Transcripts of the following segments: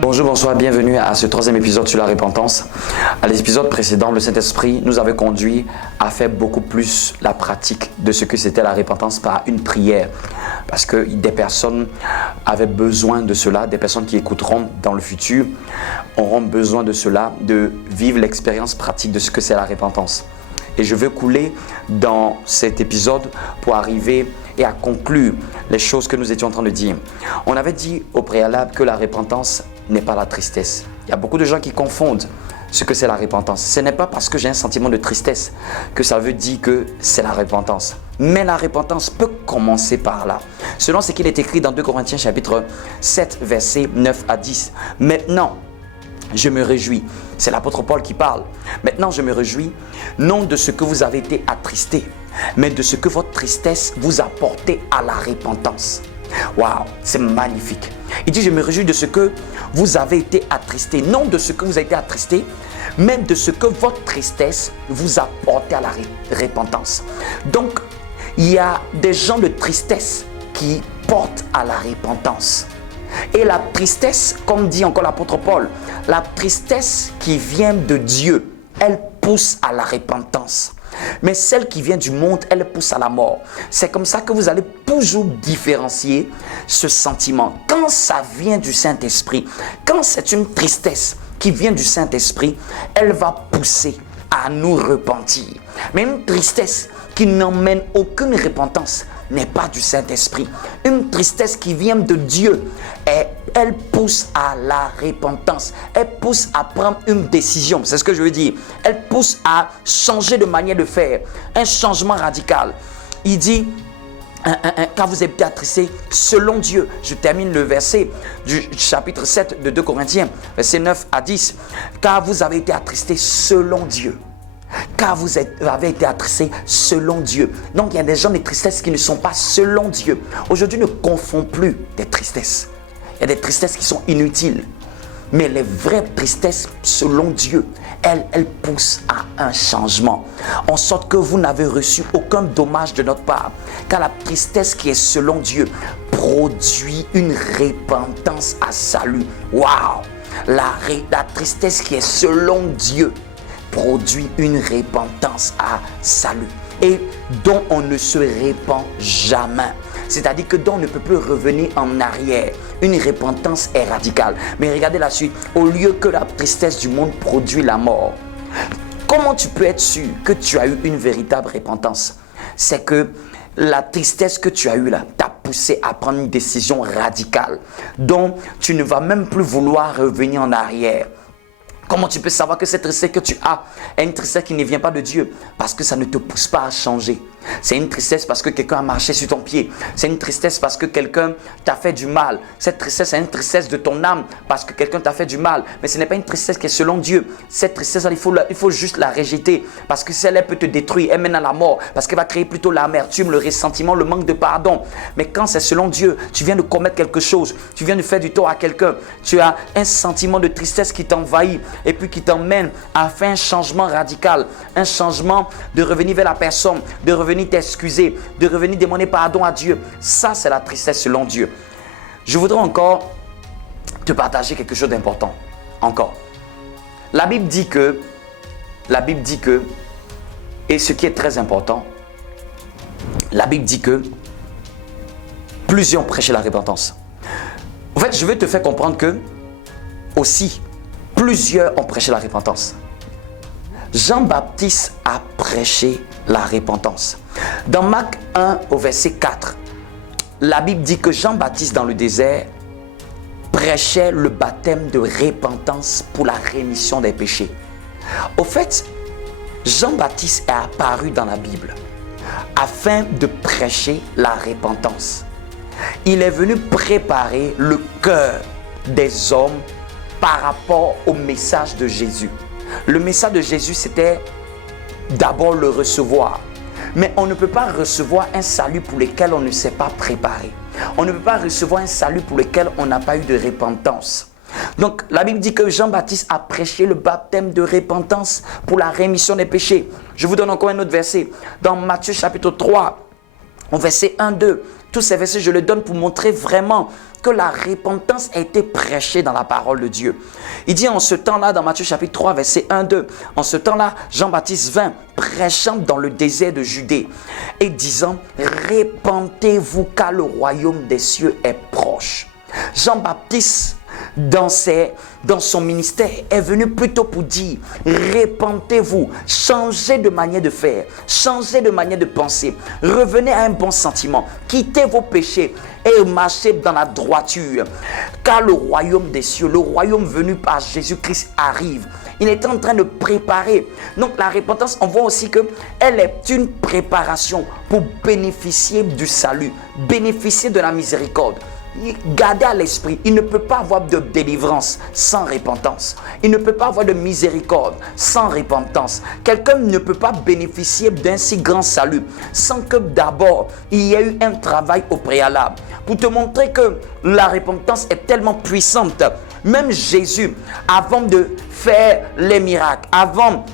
Bonjour, bonsoir, bienvenue à ce troisième épisode sur la repentance. À l'épisode précédent, le Saint-Esprit nous avait conduit à faire beaucoup plus la pratique de ce que c'était la repentance par une prière. Parce que des personnes avaient besoin de cela, des personnes qui écouteront dans le futur auront besoin de cela, de vivre l'expérience pratique de ce que c'est la repentance. Et je veux couler dans cet épisode pour arriver et à conclure les choses que nous étions en train de dire. On avait dit au préalable que la repentance n'est pas la tristesse. Il y a beaucoup de gens qui confondent ce que c'est la repentance. Ce n'est pas parce que j'ai un sentiment de tristesse que ça veut dire que c'est la repentance. Mais la repentance peut commencer par là. Selon ce qu'il est écrit dans 2 Corinthiens chapitre 7, versets 9 à 10. Maintenant, je me réjouis. C'est l'apôtre Paul qui parle. Maintenant, je me réjouis, non de ce que vous avez été attristés, mais de ce que votre tristesse vous a porté à la repentance. Waouh, c'est magnifique. Il dit, je me réjouis de ce que vous avez été attristés, non de ce que vous avez été attristés, mais de ce que votre tristesse vous a porté à la repentance. Donc, il y a des gens de tristesse qui portent à la repentance. Et la tristesse, comme dit encore l'apôtre Paul, la tristesse qui vient de Dieu, elle pousse à la repentance. Mais celle qui vient du monde, elle pousse à la mort. C'est comme ça que vous allez toujours différencier ce sentiment. Quand ça vient du Saint-Esprit, quand c'est une tristesse qui vient du Saint-Esprit, elle va pousser à nous repentir. Mais une tristesse qui n'emmène aucune repentance n'est pas du Saint-Esprit. Une tristesse qui vient de Dieu, elle pousse à la repentance. Elle pousse à prendre une décision. C'est ce que je veux dire. Elle pousse à changer de manière de faire. Un changement radical. Il dit, quand vous êtes attristés selon Dieu. Je termine le verset du chapitre 7 de 2 Corinthiens, verset 9 à 10. Car vous avez été attristés selon Dieu. Car vous avez été attristés selon Dieu. Donc il y a des gens de tristesse qui ne sont pas selon Dieu. Aujourd'hui, ne confond plus des tristesses. Il y a des tristesses qui sont inutiles. Mais les vraies tristesses selon Dieu, elles poussent à un changement. En sorte que vous n'avez reçu aucun dommage de notre part. Car la tristesse qui est selon Dieu produit une repentance à salut. Waouh! La tristesse qui est selon Dieu produit une repentance à salut et dont on ne se répand jamais. C'est-à-dire que dont on ne peut plus revenir en arrière. Une repentance est radicale. Mais regardez la suite. Au lieu que la tristesse du monde produit la mort, comment tu peux être sûr que tu as eu une véritable repentance? C'est que la tristesse que tu as eue là t'a poussé à prendre une décision radicale dont tu ne vas même plus vouloir revenir en arrière. Comment tu peux savoir que cette tristesse que tu as est une tristesse qui ne vient pas de Dieu? Parce que ça ne te pousse pas à changer. C'est une tristesse parce que quelqu'un a marché sur ton pied. C'est une tristesse parce que quelqu'un t'a fait du mal. Cette tristesse est une tristesse de ton âme parce que quelqu'un t'a fait du mal. Mais ce n'est pas une tristesse qui est selon Dieu. Cette tristesse, il faut juste la rejeter. Parce que celle-là peut te détruire, elle mène à la mort. Parce qu'elle va créer plutôt l'amertume, le ressentiment, le manque de pardon. Mais quand c'est selon Dieu, tu viens de commettre quelque chose. Tu viens de faire du tort à quelqu'un. Tu as un sentiment de tristesse qui t'envahit et puis qui t'emmène à faire un changement radical. Un changement de revenir vers la personne, de revenir t'excuser, de revenir demander pardon à Dieu. Ça, c'est la tristesse selon Dieu. Je voudrais encore te partager quelque chose d'important. Encore. La Bible dit que, et ce qui est très important, la Bible dit que plusieurs ont prêché la repentance. En fait, je veux te faire comprendre que aussi, plusieurs ont prêché la repentance. Jean-Baptiste a prêché la repentance. Dans Marc 1 au verset 4, la Bible dit que Jean-Baptiste dans le désert prêchait le baptême de repentance pour la rémission des péchés. Au fait, Jean-Baptiste est apparu dans la Bible afin de prêcher la repentance. Il est venu préparer le cœur des hommes par rapport au message de Jésus. Le message de Jésus, c'était d'abord le recevoir. Mais on ne peut pas recevoir un salut pour lequel on ne s'est pas préparé. On ne peut pas recevoir un salut pour lequel on n'a pas eu de repentance. Donc, la Bible dit que Jean-Baptiste a prêché le baptême de repentance pour la rémission des péchés. Je vous donne encore un autre verset. Dans Matthieu chapitre 3, Au verset 1, 2, tous ces versets, je les donne pour montrer vraiment que la repentance a été prêchée dans la parole de Dieu. Il dit en ce temps-là, dans Matthieu chapitre 3, verset 1, 2, en ce temps-là, Jean-Baptiste vint, prêchant dans le désert de Judée et disant, répentez-vous car le royaume des cieux est proche. Jean-Baptiste, dans son ministère, est venu plutôt pour dire, répentez-vous, changez de manière de faire, changez de manière de penser, revenez à un bon sentiment, quittez vos péchés et marchez dans la droiture, car le royaume des cieux, le royaume venu par Jésus-Christ arrive. Il est en train de préparer. Donc la repentance, on voit aussi qu'elle est une préparation pour bénéficier du salut, bénéficier de la miséricorde. Gardez à l'esprit, il ne peut pas avoir de délivrance sans repentance. Il ne peut pas avoir de miséricorde sans repentance. Quelqu'un ne peut pas bénéficier d'un si grand salut sans que d'abord il y ait eu un travail au préalable. Pour te montrer que la repentance est tellement puissante, même Jésus, avant de faire les miracles, avant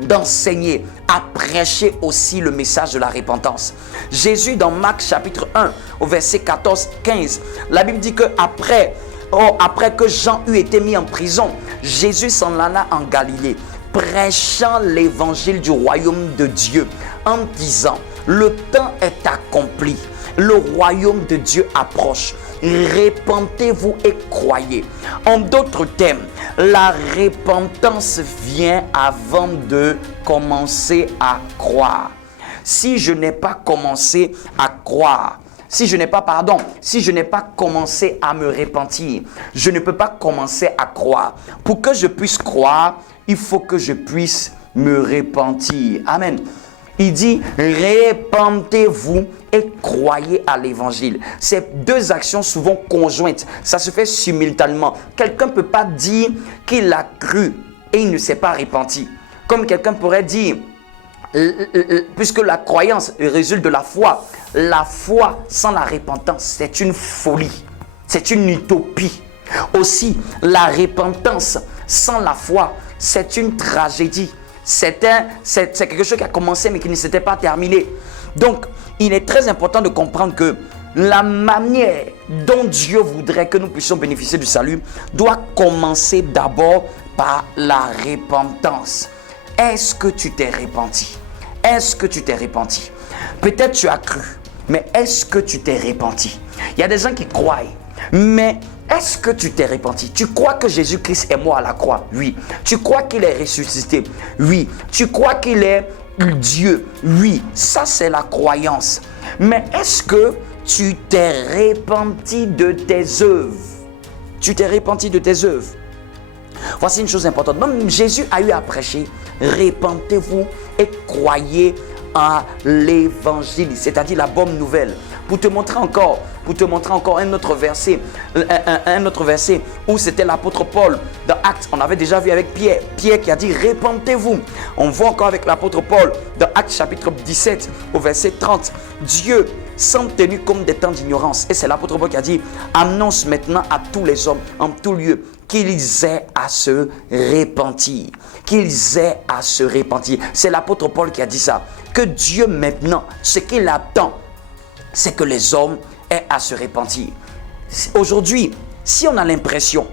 d'enseigner, à prêcher aussi le message de la repentance. Jésus, dans Marc chapitre 1, au verset 14-15, la Bible dit que après que Jean eut été mis en prison, Jésus s'en alla en Galilée, prêchant l'évangile du royaume de Dieu, en disant, le temps est accompli, le royaume de Dieu approche. Répentez-vous et croyez. En d'autres termes, la repentance vient avant de commencer à croire. Si je n'ai pas commencé à croire, si je n'ai pas commencé à me repentir, je ne peux pas commencer à croire. Pour que je puisse croire, il faut que je puisse me repentir. Amen. Il dit, répentez-vous et croyez à l'évangile. C'est deux actions souvent conjointes. Ça se fait simultanément. Quelqu'un ne peut pas dire qu'il a cru et il ne s'est pas repenti. Comme quelqu'un pourrait dire, puisque la croyance résulte de la foi sans la repentance, c'est une folie. C'est une utopie. Aussi, la repentance sans la foi, c'est une tragédie. C'est quelque chose qui a commencé mais qui ne s'était pas terminé. Donc, il est très important de comprendre que la manière dont Dieu voudrait que nous puissions bénéficier du salut doit commencer d'abord par la repentance. Est-ce que tu t'es repenti? Est-ce que tu t'es repenti? Peut-être tu as cru, mais est-ce que tu t'es repenti? Il y a des gens qui croient, mais est-ce que tu t'es repenti? Tu crois que Jésus-Christ est mort à la croix? Oui. Tu crois qu'il est ressuscité? Oui. Tu crois qu'il est Dieu? Oui. Ça, c'est la croyance. Mais est-ce que tu t'es repenti de tes œuvres? Tu t'es repenti de tes œuvres? Voici une chose importante. Même Jésus a eu à prêcher. Repentez-vous et croyez à l'évangile, c'est-à-dire la bonne nouvelle. Pour te montrer encore un autre verset où c'était l'apôtre Paul dans Actes. On avait déjà vu avec Pierre qui a dit repentez-vous. On voit encore avec l'apôtre Paul dans Actes chapitre 17 au verset 30. Dieu sans tenu comme des temps d'ignorance. Et c'est l'apôtre Paul qui a dit annonce maintenant à tous les hommes en tout lieu qu'ils aient à se repentir. Qu'ils aient à se repentir. C'est l'apôtre Paul qui a dit ça. Que Dieu maintenant, ce qu'il attend, c'est que les hommes aient à se repentir. Aujourd'hui, si on a l'impression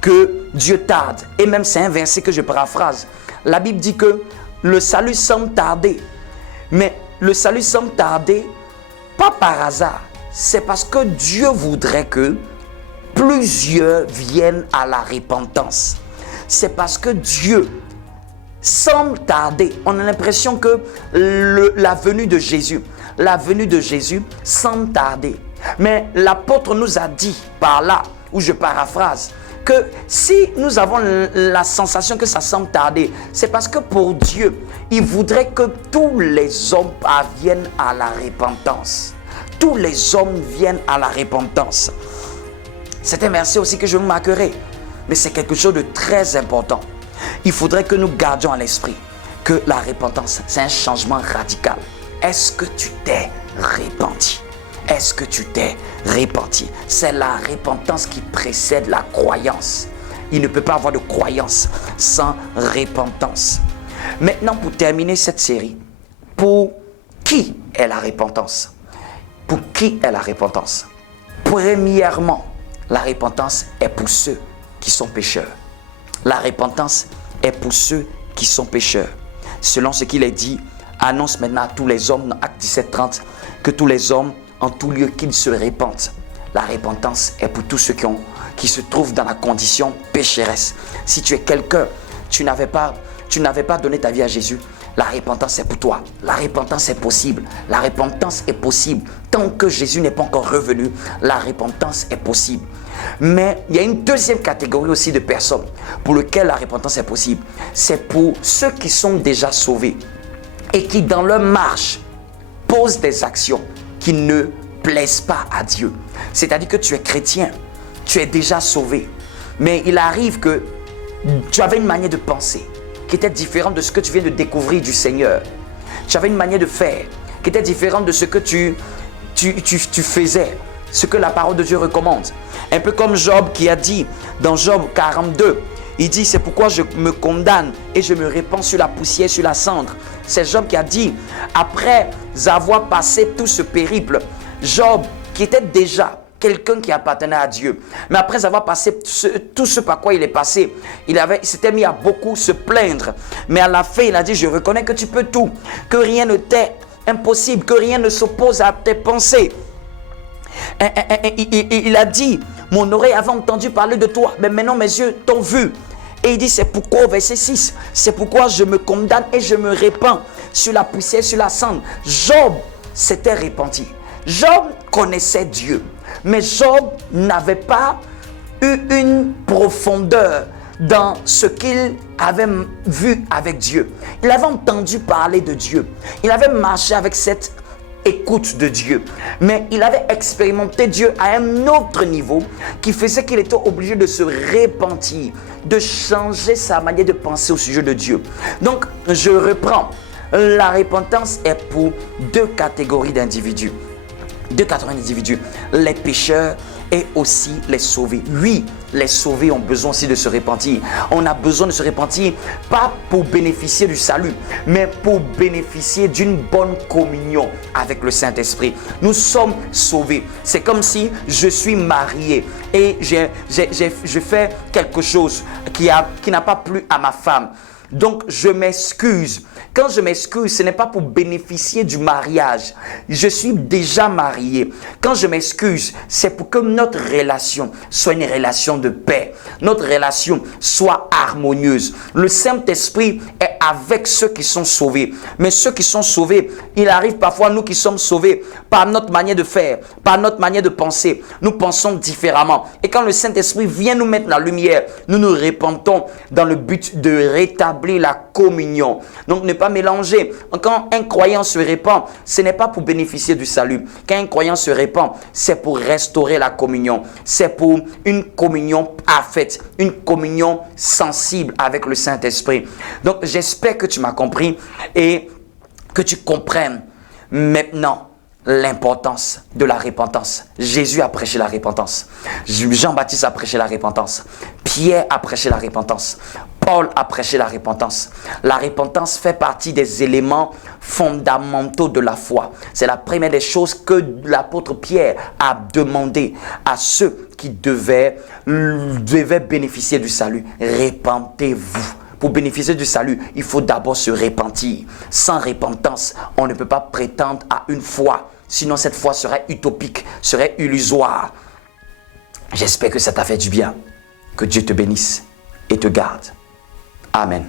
que Dieu tarde, et même c'est un verset que je paraphrase, la Bible dit que le salut semble tarder. Mais le salut semble tarder, pas par hasard. C'est parce que Dieu voudrait que plusieurs viennent à la repentance. C'est parce que Dieu semble tarder. On a l'impression que la venue de Jésus semble tarder. Mais l'apôtre nous a dit par là, où je paraphrase, que si nous avons la sensation que ça semble tarder, c'est parce que pour Dieu, il voudrait que tous les hommes parviennent à la repentance. Tous les hommes viennent à la repentance. C'est un verset aussi que je vous marquerai, mais c'est quelque chose de très important. Il faudrait que nous gardions à l'esprit que la repentance, c'est un changement radical. Est-ce que tu t'es repenti? Est-ce que tu t'es repenti? C'est la repentance qui précède la croyance. Il ne peut pas avoir de croyance sans repentance. Maintenant, pour terminer cette série, pour qui est la repentance? Pour qui est la repentance? Premièrement, la repentance est pour ceux qui sont pécheurs. La repentance est pour ceux qui sont pécheurs. Selon ce qu'il est dit, annonce maintenant à tous les hommes, dans Acte 17:30, que tous les hommes, en tout lieu, qu'ils se répandent. La repentance est pour tous ceux qui se trouvent dans la condition pécheresse. Si tu es quelqu'un, tu n'avais pas donné ta vie à Jésus, la repentance est pour toi. La repentance est possible. La repentance est possible. Tant que Jésus n'est pas encore revenu, la repentance est possible. Mais il y a une deuxième catégorie aussi de personnes pour lesquelles la repentance est possible. C'est pour ceux qui sont déjà sauvés et qui, dans leur marche, posent des actions qui ne plaisent pas à Dieu. C'est-à-dire que tu es chrétien, tu es déjà sauvé, mais il arrive que tu avais une manière de penser qui était différente de ce que tu viens de découvrir du Seigneur. Tu avais une manière de faire qui était différente de ce que tu faisais, ce que la parole de Dieu recommande. Un peu comme Job qui a dit dans Job 42, il dit: c'est pourquoi je me condamne et je me répands sur la poussière, sur la cendre. C'est Job qui a dit, après avoir passé tout ce périple, Job qui était déjà quelqu'un qui appartenait à Dieu, mais après avoir passé tout ce par quoi il est passé, il s'était mis à beaucoup se plaindre, mais à la fin il a dit: je reconnais que tu peux tout, que rien ne t'est impossible, que rien ne s'oppose à tes pensées. Il a dit: mon oreille avait entendu parler de toi, mais maintenant mes yeux t'ont vu. Et il dit: c'est pourquoi, au verset 6, c'est pourquoi je me condamne et je me répands sur la poussière, sur la cendre. Job s'était repenti. Job connaissait Dieu, mais Job n'avait pas eu une profondeur dans ce qu'il avait vu avec Dieu. Il avait entendu parler de Dieu. Il avait marché avec cette écoute de Dieu, mais il avait expérimenté Dieu à un autre niveau qui faisait qu'il était obligé de se repentir, de changer sa manière de penser au sujet de Dieu. Donc, je reprends. La repentance est pour deux catégories d'individus. Les pécheurs et aussi les sauvés. Oui, les sauvés ont besoin aussi de se repentir. On a besoin de se repentir, pas pour bénéficier du salut, mais pour bénéficier d'une bonne communion avec le Saint-Esprit. Nous sommes sauvés. C'est comme si je suis marié et je fais quelque chose qui n'a pas plu à ma femme. Donc, je m'excuse. Quand je m'excuse, ce n'est pas pour bénéficier du mariage. Je suis déjà marié. Quand je m'excuse, c'est pour que notre relation soit une relation de paix. Notre relation soit harmonieuse. Le Saint-Esprit est avec ceux qui sont sauvés. Mais ceux qui sont sauvés, il arrive parfois, nous qui sommes sauvés, par notre manière de faire, par notre manière de penser, nous pensons différemment. Et quand le Saint-Esprit vient nous mettre la lumière, nous nous répandons dans le but de rétablir la communion. Donc ne pas mélanger. Quand un croyant se répand, ce n'est pas pour bénéficier du salut. Quand un croyant se répand, c'est pour restaurer la communion. C'est pour une communion parfaite, une communion sensible avec le Saint-Esprit. Donc j'espère que tu m'as compris et que tu comprennes maintenant l'importance de la repentance. Jésus a prêché la repentance. Jean-Baptiste a prêché la repentance. Pierre a prêché la repentance. Paul a prêché la repentance. La repentance fait partie des éléments fondamentaux de la foi. C'est la première des choses que l'apôtre Pierre a demandé à ceux qui devaient bénéficier du salut. Repentez-vous. Pour bénéficier du salut, il faut d'abord se repentir. Sans repentance, on ne peut pas prétendre à une foi. Sinon, cette foi serait utopique, serait illusoire. J'espère que ça t'a fait du bien. Que Dieu te bénisse et te garde. Amen.